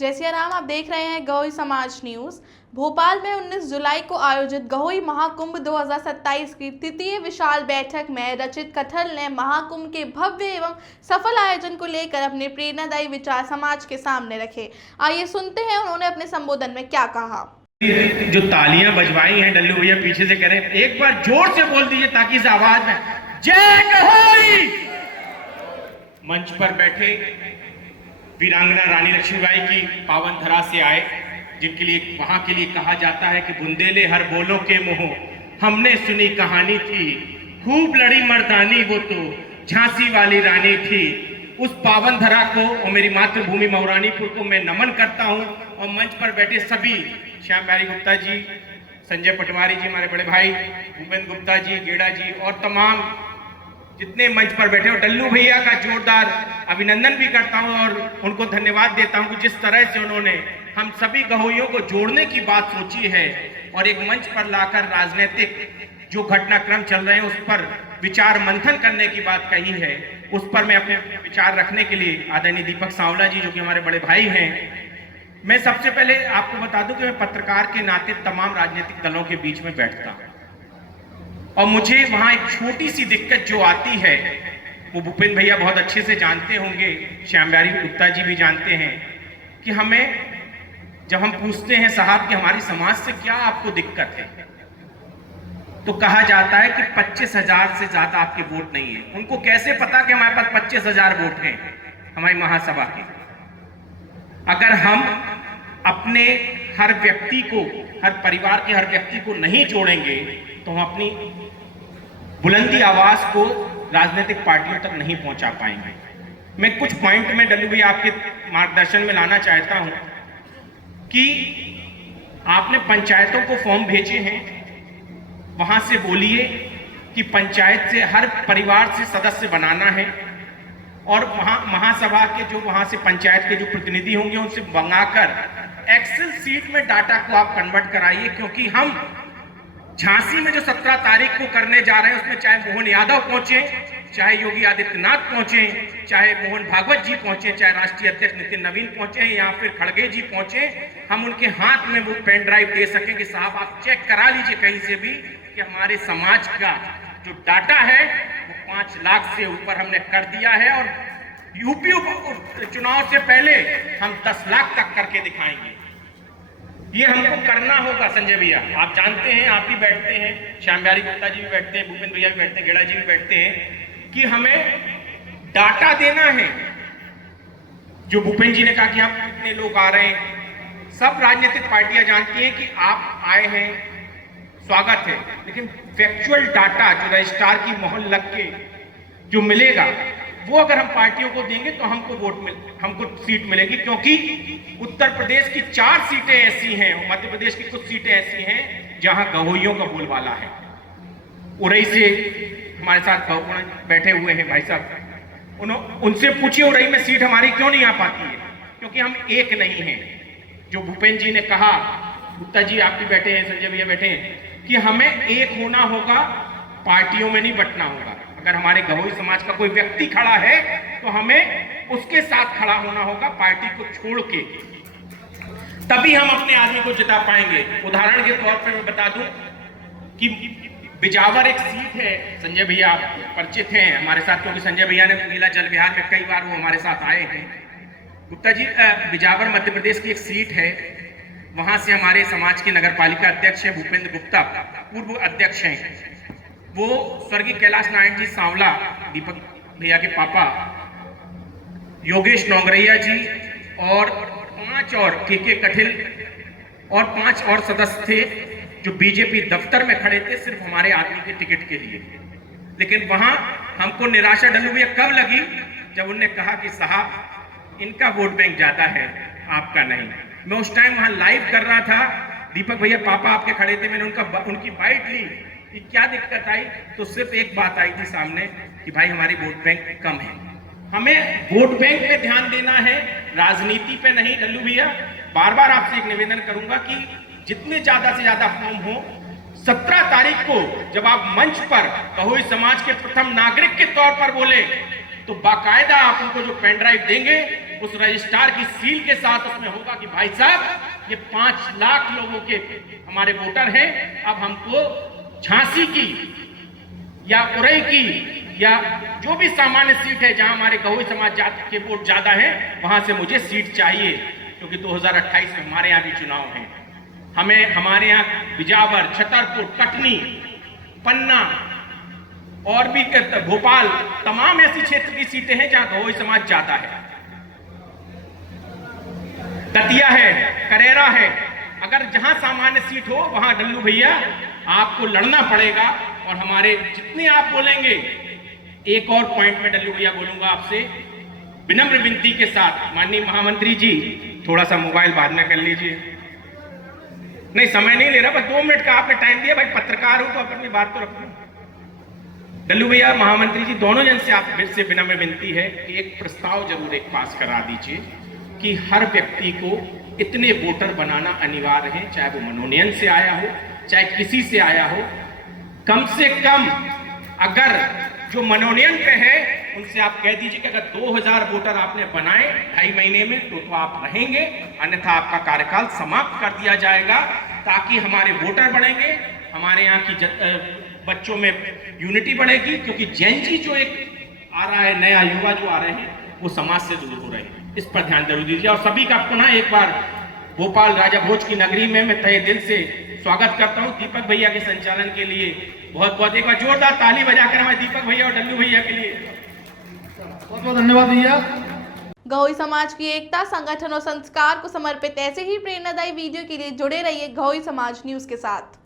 जय सिया राम। आप देख रहे हैं गहोई समाज न्यूज। भोपाल में 19 जुलाई को आयोजित गहोई महाकुंभ 2027 की तृतीय विशाल बैठक में रचित कथल ने महाकुंभ के भव्य एवं सफल आयोजन को लेकर अपने प्रेरणादायी विचार समाज के सामने रखे। आइए सुनते हैं उन्होंने अपने संबोधन में क्या कहा। जो तालियां बजवाई हैं डल्लू भैया पीछे से कह रहे हैं, एक बार जोर से बोल दीजिए ताकि इस आवाज में जय गहोई। मंच पर बैठे वीरांगना रानी लक्ष्मीबाई की पावन धरा से आए, जिनके लिए वहां के लिए कहा जाता है कि बुंदेले हर बोलो के मोह, हमने सुनी कहानी थी, खूब लड़ी मर्दानी वो तो झांसी वाली रानी थी। उस पावन धरा को और मेरी मातृभूमि मौरानीपुर को मैं नमन करता हूं। और मंच पर बैठे सभी श्याम बिहारी गुप्ता जी, संजय पटवारी जी, हमारे बड़े भाई भूपेंद्र गुप्ता जी, गेड़ा जी और तमाम जितने मंच पर बैठे, और डल्लू भैया का जोरदार अभिनंदन भी करता हूं और उनको धन्यवाद देता हूं कि जिस तरह से उन्होंने हम सभी गहोइयों को जोड़ने की बात सोची है और एक मंच पर लाकर राजनीतिक जो घटनाक्रम चल रहे हैं उस पर विचार मंथन करने की बात कही है। उस पर मैं अपने विचार रखने के लिए आदरणीय दीपक सांवला जी, जो कि हमारे बड़े भाई हैं, मैं सबसे पहले आपको बता दूं कि मैं पत्रकार के नाते तमाम राजनीतिक दलों के बीच में बैठता हूं और मुझे वहां एक छोटी सी दिक्कत जो आती है वो भूपेंद्र भैया बहुत अच्छे से जानते होंगे, श्याम बिहारी गुप्ता जी भी जानते हैं कि हमें जब हम पूछते हैं साहब कि हमारी समाज से क्या आपको दिक्कत है, तो कहा जाता है कि 25,000 से ज्यादा आपके वोट नहीं है। उनको कैसे पता कि हमारे पास 25,000 वोट हैं हमारी महासभा के? अगर हम अपने हर व्यक्ति को, हर परिवार के हर व्यक्ति को नहीं जोड़ेंगे तो हम अपनी बुलंदी आवाज को राजनीतिक पार्टियों तक नहीं पहुंचा पाएंगे। मैं कुछ पॉइंट में डल्लू भैया आपके मार्गदर्शन में लाना चाहता हूं कि आपने पंचायतों को फॉर्म भेजे हैं, वहां से बोलिए कि पंचायत से हर परिवार से सदस्य बनाना है और वहां महासभा के जो वहां से पंचायत के जो प्रतिनिधि होंगे उनसे मंगाकर एक्सेल सीट में डाटा को आप कन्वर्ट कराइए, क्योंकि हम झांसी में जो 17 तारीख को करने जा रहे हैं उसमें चाहे मोहन यादव पहुंचे, चाहे योगी आदित्यनाथ पहुंचे, चाहे मोहन भागवत जी पहुंचे, चाहे राष्ट्रीय अध्यक्ष नितिन नवीन पहुंचे या फिर खड़गे जी पहुंचे, हम उनके हाथ में वो पेन ड्राइव दे सकें कि साहब आप चेक करा लीजिए कहीं से भी कि हमारे समाज का जो डाटा है वो 5 लाख से ऊपर हमने कर दिया है और यूपी चुनाव से पहले हम 10 लाख तक करके दिखाएंगे। ये हमको करना होगा संजय भैया, आप जानते हैं, आप भी बैठते हैं, श्याम बिहारी गुप्ता जी भी बैठते हैं, भूपेंद्र भैया भी बैठते हैं, गेड़ा जी भी बैठते हैं कि हमें डाटा देना है। जो भूपेंद्र जी ने कहा कि हम कितने लोग आ रहे हैं, सब राजनीतिक पार्टियां जानती हैं कि आप आए हैं, स्वागत है, लेकिन फैक्चुअल डाटा जो रजिस्ट्रार की मोहर लग के जो मिलेगा वो अगर हम पार्टियों को देंगे तो हमको सीट मिलेगी, क्योंकि उत्तर प्रदेश की 4 सीटें ऐसी हैं, मध्य प्रदेश की कुछ सीटें ऐसी हैं जहां गहोइयों का बोलबाला है। उरई से हमारे साथ बैठे हुए हैं भाई साहब, उनसे पूछिए उरई में सीट हमारी क्यों नहीं आ पाती है, क्योंकि हम एक नहीं हैं। जो भूपेंद्र जी ने कहा, गुप्ता जी आप भी बैठे हैं, संजय भैया बैठे हैं, कि हमें एक होना होगा, पार्टियों में नहीं बंटना होगा। अगर हमारे गहोई समाज का कोई व्यक्ति खड़ा है तो हमें उसके साथ खड़ा होना होगा, पार्टी को छोड़ के, तभी हम अपने आदमी को जिता पाएंगे। उदाहरण के तौर पर मैं बता दूं कि बिजावर एक सीट है, संजय भैया परिचित हैं हमारे साथ, क्योंकि संजय भैया ने नीला जल विहार में कई बार वो हमारे साथ आए हैं। गुप्ता जी, बिजावर मध्य प्रदेश की एक सीट है, वहां से हमारे समाज के नगर पालिका अध्यक्ष हैं भूपेंद्र गुप्ता, पूर्व अध्यक्ष हैं, वो स्वर्गीय कैलाश नारायण जी सांवला, दीपक भैया के पापा, योगेश नौगरैया जी और 5 और के कठिल और 5 और सदस्य थे जो बीजेपी दफ्तर में खड़े थे सिर्फ हमारे आदमी के टिकट के लिए। लेकिन वहां हमको निराशा डल्लू भैया कब लगी, जब उन्होंने कहा कि साहब इनका वोट बैंक ज्यादा है, आपका नहीं। मैं उस टाइम वहां लाइव कर रहा था, दीपक भैया पापा आपके खड़े थे, मैंने उनकी बाइट ली कि क्या दिक्कत आई, तो सिर्फ एक बात आई थी सामने कि भाई हमारी वोट बैंक कम है। हमें वोट बैंक पे ध्यान देना है, राजनीति पे नहीं। डल्लू भैया बार बार आपसे एक निवेदन करूंगा कि जितने ज्यादा से ज्यादा फॉर्म हो, 17 तारीख को जब आप मंच पर गहोई समाज के प्रथम नागरिक के तौर पर बोले तो बाकायदा आप उनको जो पेन ड्राइव देंगे उस रजिस्ट्रार की सील के साथ उसमें होगा कि भाई साहब ये 5 लाख लोगों के हमारे वोटर हैं, अब हमको झांसी की या उरई की या जो भी सामान्य सीट है जहां हमारे गहोई समाज जाति के वोट ज्यादा है वहां से मुझे सीट चाहिए, क्योंकि 2028 में हमारे यहाँ भी चुनाव है। हमें हमारे यहाँ बिजावर, छतरपुर, कटनी, पन्ना और भी भोपाल, तमाम ऐसी क्षेत्र की सीटें हैं जहां गहोई समाज ज्यादा है। दतिया है, करेरा है, अगर जहां सामान्य सीट हो वहां डल्लू भैया आपको लड़ना पड़ेगा। और हमारे जितने आप बोलेंगे, एक और पॉइंट में डल्लू भैया बोलूंगा आपसे विनम्र विनती के साथ, माननीय महामंत्री जी थोड़ा सा मोबाइल बाद में कर लीजिए, नहीं समय नहीं ले रहा, बस 2 मिनट का आपने टाइम दिया, भाई पत्रकार हो तो अपनी बात तो रखो। डल्लू भैया, महामंत्री जी, दोनों जन से आप फिर से विनम्र विनती है कि एक प्रस्ताव जरूर एक पास करा दीजिए कि हर व्यक्ति को इतने वोटर बनाना अनिवार्य है, चाहे वो मनोनयन से आया हो चाहे किसी से आया हो। कम से कम अगर जो मनोनयन पे है उनसे आप कह दीजिए कि अगर 2000 वोटर आपने बनाए 2.5 महीने में तो आप रहेंगे, अन्यथा आपका कार्यकाल समाप्त कर दिया जाएगा, ताकि हमारे वोटर बढ़ेंगे, हमारे यहाँ की बच्चों में यूनिटी बढ़ेगी। क्योंकि जेनजी जो एक आ रहा है, नया युवा जो आ रहे हैं, वो समाज से दूर हो रहे हैं, इस पर ध्यान जरूर दीजिए। और सभी का पुनः एक बार भोपाल राजा भोज की नगरी में मैं तहे दिल से स्वागत करता हूं। दीपक भैया के संचालन के लिए बहुत बहुत एक बार जोरदार ताली बजाकर हमारे दीपक भैया और डल्लू भैया के लिए बहुत बहुत धन्यवाद भैया। गहोई समाज की एकता, संगठन और संस्कार को समर्पित ऐसे ही प्रेरणादायी वीडियो के लिए जुड़े रहिए गहोई समाज न्यूज के साथ।